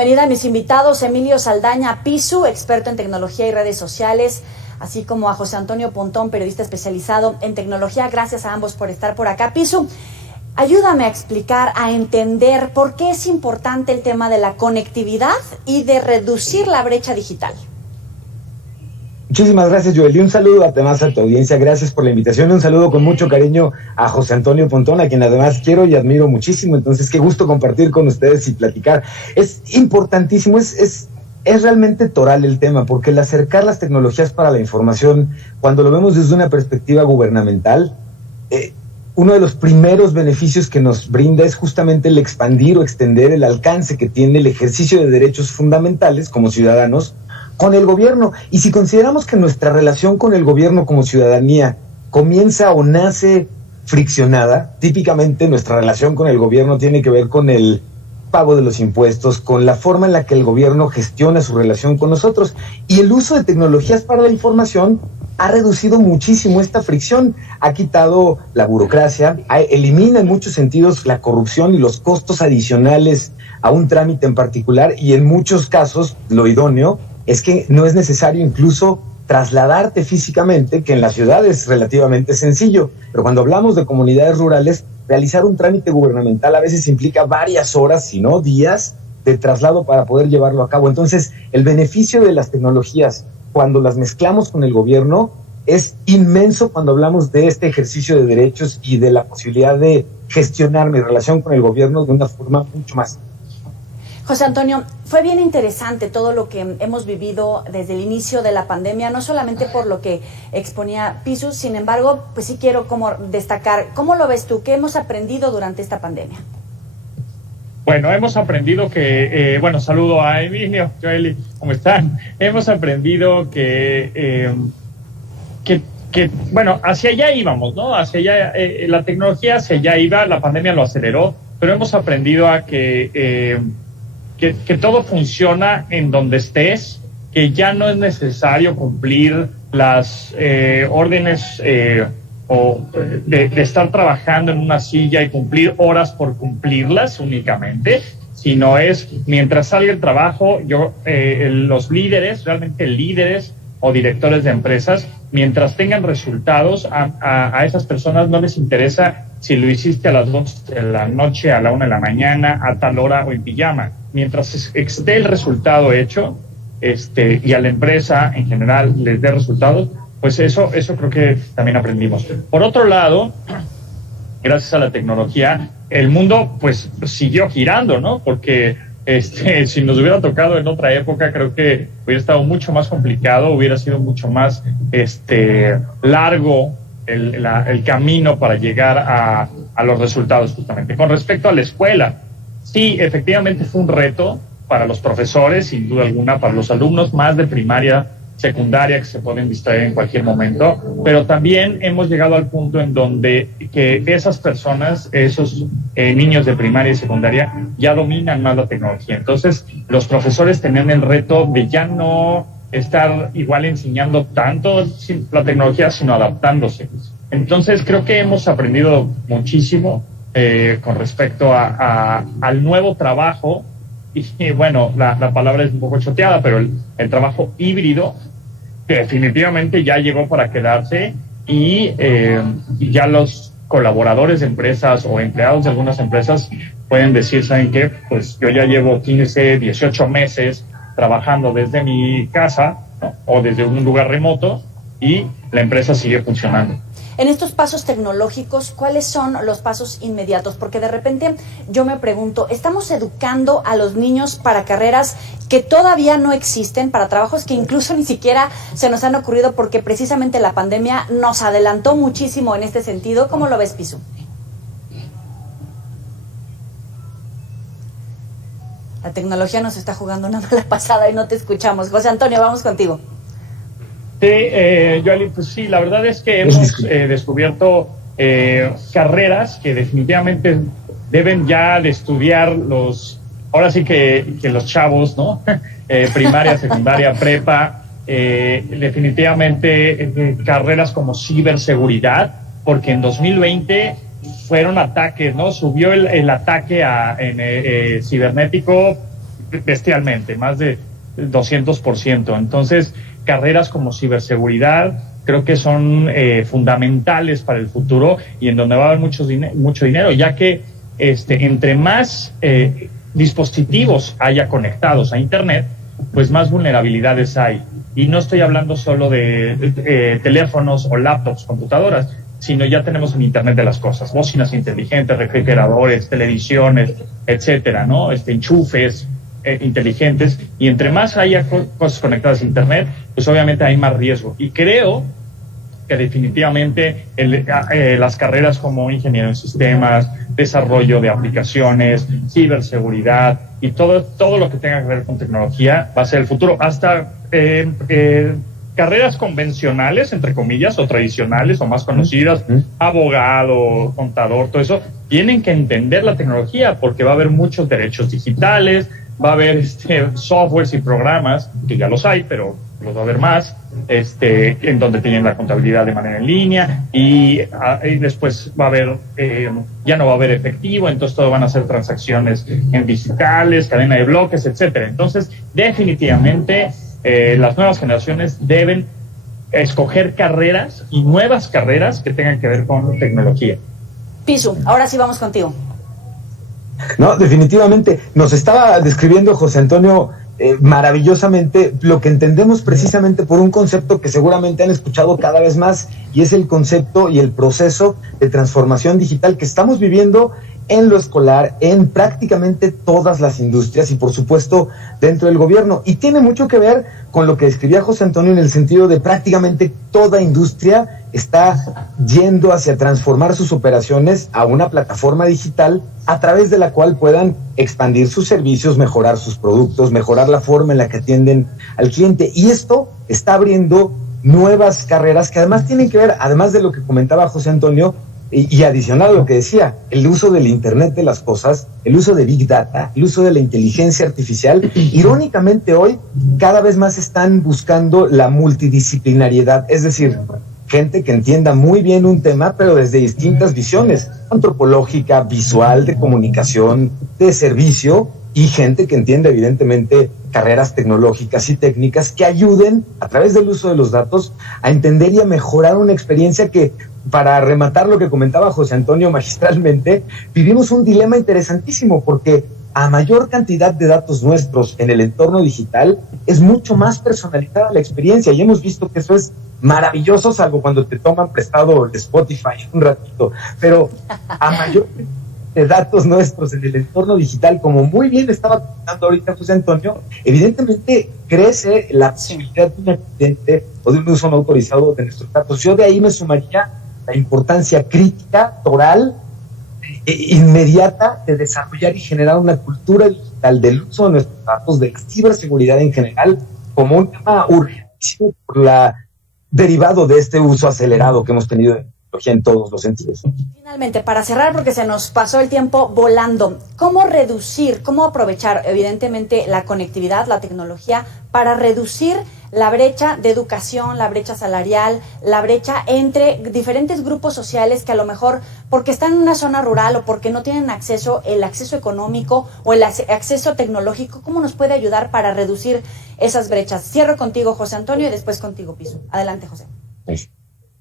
Bienvenida a mis invitados, Emilio Saldaña Pisu, experto en tecnología y redes sociales, así como a José Antonio Pontón, periodista especializado en tecnología. Gracias a ambos por estar por acá. Pisu, ayúdame a explicar, a entender por qué es importante el tema de la conectividad y de reducir la brecha digital. Muchísimas gracias, Joel, y un saludo además a tu audiencia. Gracias por la invitación. Un saludo con mucho cariño a José Antonio Pontón, a quien además quiero y admiro muchísimo. Entonces, qué gusto compartir con ustedes y platicar. Es importantísimo, es realmente toral el tema, porque el acercar las tecnologías para la información, cuando lo vemos desde una perspectiva gubernamental, uno de los primeros beneficios que nos brinda es justamente el expandir o extender el alcance que tiene el ejercicio de derechos fundamentales como ciudadanos con el gobierno. Y si consideramos que nuestra relación con el gobierno como ciudadanía comienza o nace friccionada, típicamente nuestra relación con el gobierno tiene que ver con el pago de los impuestos, con la forma en la que el gobierno gestiona su relación con nosotros. Y el uso de tecnologías para la información ha reducido muchísimo esta fricción, ha quitado la burocracia, elimina en muchos sentidos la corrupción y los costos adicionales a un trámite en particular, y en muchos casos lo idóneo es que no es necesario incluso trasladarte físicamente, que en la ciudad es relativamente sencillo, pero cuando hablamos de comunidades rurales, realizar un trámite gubernamental a veces implica varias horas, si no días, de traslado para poder llevarlo a cabo. Entonces, el beneficio de las tecnologías, cuando las mezclamos con el gobierno, es inmenso cuando hablamos de este ejercicio de derechos y de la posibilidad de gestionar mi relación con el gobierno de una forma mucho más. José Antonio, fue bien interesante todo lo que hemos vivido desde el inicio de la pandemia, no solamente por lo que exponía Pisu, sin embargo, pues sí quiero como destacar, ¿cómo lo ves tú? ¿Qué hemos aprendido durante esta pandemia? Bueno, hemos aprendido que, saludo a Emilio, Joeli, ¿cómo están? Hemos aprendido que hacia allá íbamos, ¿no? Hacia allá, la tecnología hacia allá iba, la pandemia lo aceleró, pero hemos aprendido a que todo funciona en donde estés, que ya no es necesario cumplir las órdenes de estar trabajando en una silla y cumplir horas por cumplirlas únicamente, sino es mientras salga el trabajo, los líderes, realmente líderes o directores de empresas, mientras tengan resultados, a esas personas no les interesa si lo hiciste a las 12 de la noche, a la 1 de la mañana, a tal hora o en pijama. Mientras esté el resultado hecho, y a la empresa en general les dé resultados, pues eso creo que también aprendimos. Por otro lado, gracias a la tecnología, el mundo pues siguió girando, ¿no? Porque si nos hubiera tocado en otra época, creo que hubiera estado mucho más complicado, hubiera sido mucho más largo el camino para llegar a los resultados justamente. Con respecto a la escuela, sí, efectivamente fue un reto para los profesores, sin duda alguna, para los alumnos más de primaria, secundaria, que se pueden distraer en cualquier momento, pero también hemos llegado al punto en donde que esas personas, esos niños de primaria y secundaria, ya dominan más la tecnología. Entonces, los profesores tenían el reto de ya no estar igual enseñando tanto la tecnología, sino adaptándose. Entonces, creo que hemos aprendido muchísimo con respecto al nuevo trabajo, y bueno, la palabra es un poco choteada, pero el trabajo híbrido definitivamente ya llegó para quedarse, y ya los colaboradores de empresas o empleados de algunas empresas pueden decir, ¿saben qué? Pues yo ya llevo 15, 18 meses trabajando desde mi casa, ¿no? O desde un lugar remoto, y la empresa sigue funcionando. En estos pasos tecnológicos, ¿cuáles son los pasos inmediatos? Porque de repente yo me pregunto, ¿estamos educando a los niños para carreras que todavía no existen, para trabajos que incluso ni siquiera se nos han ocurrido porque precisamente la pandemia nos adelantó muchísimo en este sentido? ¿Cómo lo ves, Pisu? La tecnología nos está jugando una mala pasada y no te escuchamos. José Antonio, vamos contigo. Sí, Joeli, pues sí, la verdad es que hemos descubierto carreras que definitivamente deben ya de estudiar ahora sí que los chavos, ¿no? Primaria, secundaria, prepa, definitivamente carreras como ciberseguridad, porque en 2020 fueron ataques, ¿no? Subió el ataque cibernético bestialmente, más de 200%. Entonces, carreras como ciberseguridad creo que son fundamentales para el futuro y en donde va a haber mucho dinero, ya que entre más dispositivos haya conectados a Internet, pues más vulnerabilidades hay. Y no estoy hablando solo de teléfonos o laptops, computadoras, sino ya tenemos el Internet de las cosas, bocinas inteligentes, refrigeradores, televisiones, etcétera, ¿no? Enchufes inteligentes, y entre más haya cosas conectadas a Internet, pues obviamente hay más riesgo. Y creo que definitivamente las carreras como ingeniero en sistemas, desarrollo de aplicaciones, ciberseguridad y todo lo que tenga que ver con tecnología va a ser el futuro. Hasta carreras convencionales, entre comillas, o tradicionales o más conocidas, abogado, contador, todo eso, tienen que entender la tecnología porque va a haber muchos derechos digitales, va a haber softwares y programas, que ya los hay, pero los va a haber más, en donde tienen la contabilidad de manera en línea y después va a haber, ya no va a haber efectivo, entonces todo van a ser transacciones en digitales, cadena de bloques, etcétera. Entonces, definitivamente, las nuevas generaciones deben escoger carreras y nuevas carreras que tengan que ver con tecnología. Pisu, ahora sí vamos contigo. No, definitivamente. Nos estaba describiendo José Antonio maravillosamente lo que entendemos precisamente por un concepto que seguramente han escuchado cada vez más, y es el concepto y el proceso de transformación digital que estamos viviendo en lo escolar, en prácticamente todas las industrias y por supuesto dentro del gobierno. Y tiene mucho que ver con lo que describía José Antonio en el sentido de prácticamente toda industria está yendo hacia transformar sus operaciones a una plataforma digital a través de la cual puedan expandir sus servicios, mejorar sus productos, mejorar la forma en la que atienden al cliente. Y esto está abriendo nuevas carreras que además tienen que ver, además de lo que comentaba José Antonio, y adicional a lo que decía, el uso del Internet de las cosas, el uso de Big Data, el uso de la inteligencia artificial. Irónicamente hoy cada vez más están buscando la multidisciplinariedad, es decir, gente que entienda muy bien un tema, pero desde distintas visiones, antropológica, visual, de comunicación, de servicio, y gente que entienda evidentemente carreras tecnológicas y técnicas que ayuden a través del uso de los datos a entender y a mejorar una experiencia que, para rematar lo que comentaba José Antonio magistralmente, vivimos un dilema interesantísimo porque a mayor cantidad de datos nuestros en el entorno digital es mucho más personalizada la experiencia, y hemos visto que eso es maravilloso, salvo cuando te toman prestado el Spotify un ratito, pero a mayor de datos nuestros en el entorno digital, como muy bien estaba contando ahorita José Antonio, evidentemente crece la posibilidad de un accidente o de un uso no autorizado de nuestros datos. Yo de ahí me sumaría la importancia crítica, toral, inmediata de desarrollar y generar una cultura digital del uso de nuestros datos, de ciberseguridad en general, como un tema urgentísimo por la derivado de este uso acelerado que hemos tenido de tecnología en todos los sentidos. Finalmente, para cerrar, porque se nos pasó el tiempo volando, ¿cómo reducir, cómo aprovechar evidentemente la conectividad, la tecnología, para reducir la brecha de educación, la brecha salarial, la brecha entre diferentes grupos sociales que a lo mejor, porque están en una zona rural o porque no tienen acceso, el acceso económico o el acceso tecnológico, cómo nos puede ayudar para reducir esas brechas? Cierro contigo, José Antonio, y después contigo, Pisu. Adelante, José.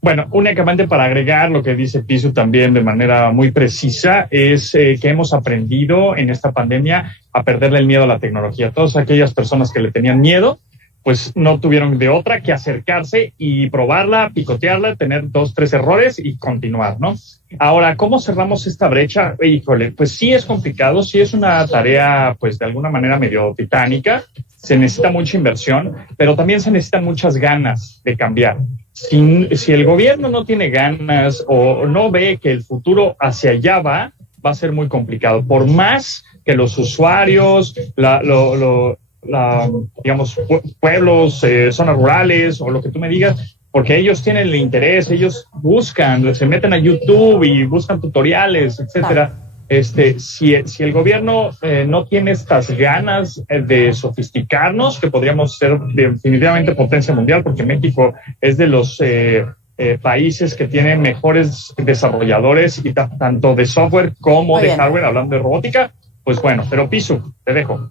Bueno, únicamente para agregar lo que dice Pisu también de manera muy precisa, es que hemos aprendido en esta pandemia a perderle el miedo a la tecnología. Todas aquellas personas que le tenían miedo, pues no tuvieron de otra que acercarse y probarla, picotearla, tener 2, 3 errores y continuar, ¿no? Ahora, ¿cómo cerramos esta brecha? Híjole, pues sí es complicado, sí es una tarea, pues de alguna manera medio titánica, se necesita mucha inversión, pero también se necesitan muchas ganas de cambiar. Si el gobierno no tiene ganas o no ve que el futuro hacia allá va a ser muy complicado. Por más que los usuarios, digamos, pueblos, zonas rurales o lo que tú me digas, porque ellos tienen el interés, ellos buscan, se meten a YouTube y buscan tutoriales, etcétera. Si el gobierno no tiene estas ganas de sofisticarnos, que podríamos ser definitivamente potencia mundial, porque México es de los países que tienen mejores desarrolladores y tanto de software como de hardware, hablando de robótica, pues bueno, pero Pisu, te dejo.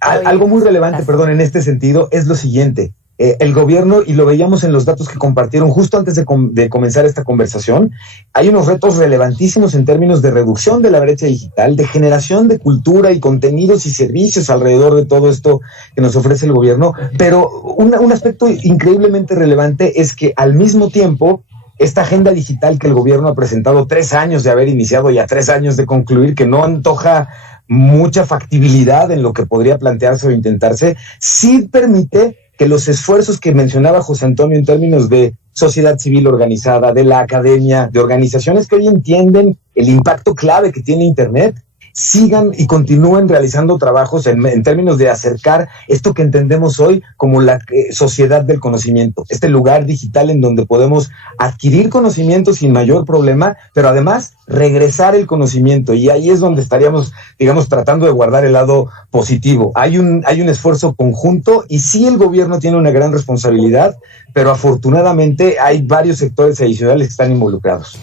Algo muy relevante, perdón, en este sentido, es lo siguiente. El gobierno, y lo veíamos en los datos que compartieron justo antes de comenzar esta conversación, hay unos retos relevantísimos en términos de reducción de la brecha digital, de generación de cultura y contenidos y servicios alrededor de todo esto que nos ofrece el gobierno, pero un aspecto increíblemente relevante es que al mismo tiempo, esta agenda digital que el gobierno ha presentado 3 años de haber iniciado y a 3 años de concluir, que no antoja mucha factibilidad en lo que podría plantearse o intentarse, sí permite que los esfuerzos que mencionaba José Antonio en términos de sociedad civil organizada, de la academia, de organizaciones que hoy entienden el impacto clave que tiene Internet, sigan y continúen realizando trabajos en términos de acercar esto que entendemos hoy como la sociedad del conocimiento, este lugar digital en donde podemos adquirir conocimiento sin mayor problema, pero además regresar el conocimiento, y ahí es donde estaríamos, digamos, tratando de guardar el lado positivo. Hay un esfuerzo conjunto y sí el gobierno tiene una gran responsabilidad, pero afortunadamente hay varios sectores adicionales que están involucrados.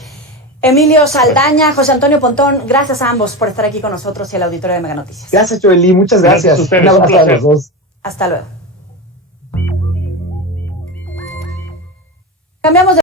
Emilio Saldaña, José Antonio Pontón, gracias a ambos por estar aquí con nosotros y al auditorio de Mega Noticias. Gracias, Joely, muchas gracias. Gracias a ustedes, un abrazo a los dos. Hasta luego. Cambiamos de